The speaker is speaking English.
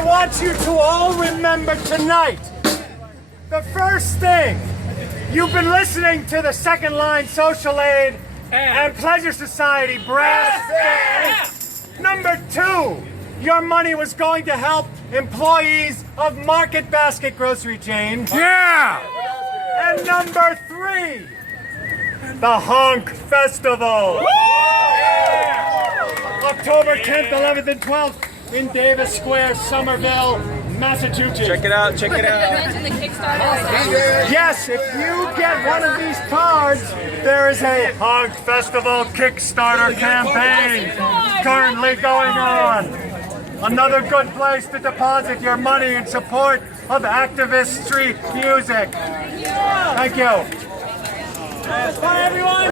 I want you to all remember tonight. The first thing, you've been listening to the Second Line Social Aid and Pleasure Society brass band. Number two, your money was going to help employees of Market Basket grocery chain. Yeah! And number three, the Honk Festival. October 10th, 11th, and 12th in Davis Square, Somerville, Massachusetts. Check it out, check it out. Mention the Kickstarter. Yes, if you get one of these cards, There is a Honk Festival Kickstarter campaign currently going on. Another good place to deposit your money in support of activist street music. Thank you. Bye, everyone.